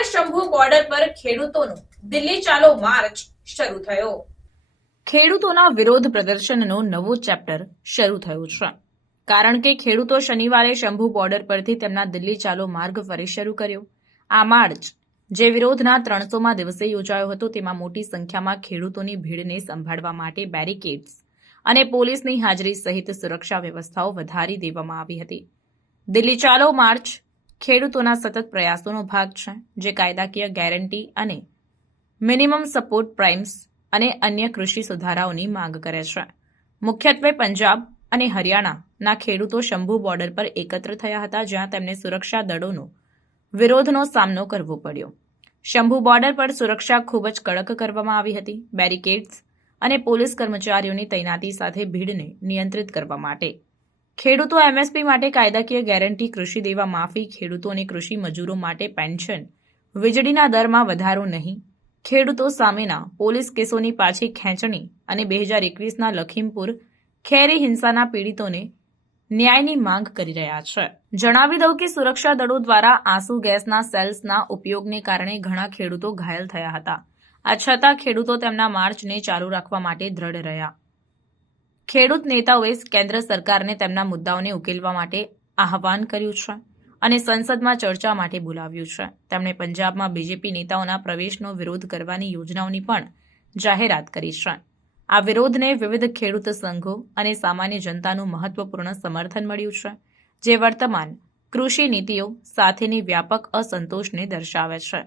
શનિવાર શંભુ બોર્ડર પર ખેડૂતોનો દિલ્હી ચાલો માર્ચ શરૂ થયો। ખેડૂતોના વિરોધ પ્રદર્શનનો નવો ચેપ્ટર શરૂ થયો છે, કારણ કે ખેડૂતો શનિવારે શંભુ બોર્ડર પરથી તેમના દિલ્હી ચાલો માર્ગ ફરી શરૂ કર્યો। આ માર્ચ જે વિરોધના 300મા દિવસે યોજાયો હતો, તેમાં મોટી સંખ્યામાં ખેડૂતોની ભીડને સંભાળવા માટે બેરિકેડ્સ અને પોલીસની હાજરી સહિત સુરક્ષા વ્યવસ્થાઓ વધારી દેવામાં આવી હતી। દિલ્હી ચાલો માર્ચ ખેડૂતોના સતત પ્રયાસોનો ભાગ છે, જે કાયદાકીય ગેરંટી અને મિનિમમ સપોર્ટ પ્રાઇમ્સ અને અન્ય કૃષિ સુધારાઓની માંગ કરે છે। મુખ્યત્વે પંજાબ અને હરિયાણાના ખેડૂતો શંભુ બોર્ડર પર એકત્ર થયા હતા, જ્યાં તેમને સુરક્ષા દળોનો વિરોધનો સામનો કરવો પડ્યો। શંભુ બોર્ડર પર સુરક્ષા ખૂબ જ કડક કરવામાં આવી હતી। બેરિકેડ્સ અને પોલીસ કર્મચારીઓની તૈનાતી સાથે ભીડને નિયંત્રિત કરવા માટે ખેડૂતો એમએસપી માટે કાયદાકીય ગેરંટી, કૃષિ દેવા માફી, ખેડૂતો અને કૃષિ મજૂરો માટે પેન્શન, વીજળીના દરમાં વધારો નહીં, ખેડૂતો સામેના પોલીસ કેસોની પાછી ખેંચણી અને 2021ના લખીમપુર ખેરી હિંસાના પીડિતોને ન્યાયની માંગ કરી રહ્યા છે। જણાવી દઉં કે સુરક્ષા દળો દ્વારા આંસુ ગેસના સેલ્સના ઉપયોગને કારણે ઘણા ખેડૂતો ઘાયલ થયા હતા। આ છતાં ખેડૂતો તેમના માર્ચને ચાલુ રાખવા માટે દ્રઢ રહ્યા। ખેડૂત નેતાઓએ કેન્દ્ર સરકારને તેમના મુદ્દાઓને ઉકેલવા માટે આહવાન કર્યું છે અને સંસદમાં ચર્ચા માટે બોલાવ્યું છે। તેમણે પંજાબમાં બીજેપી નેતાઓના પ્રવેશનો વિરોધ કરવાની યોજનાઓની પણ જાહેરાત કરી છે। આ વિરોધને વિવિધ ખેડૂત સંઘો અને સામાન્ય જનતાનું મહત્વપૂર્ણ સમર્થન મળ્યું છે, જે વર્તમાન કૃષિ નીતિઓ સાથેની વ્યાપક અસંતોષને દર્શાવે છે।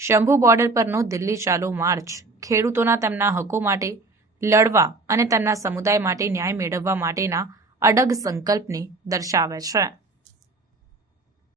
શંભુ બોર્ડર પરનો દિલ્હી ચાલો માર્ચ ખેડૂતોના તેમના હકો માટે લડવા અને તેમના સમુદાય માટે ન્યાય મેળવવા માટેના અડગ સંકલ્પને દર્શાવે છે।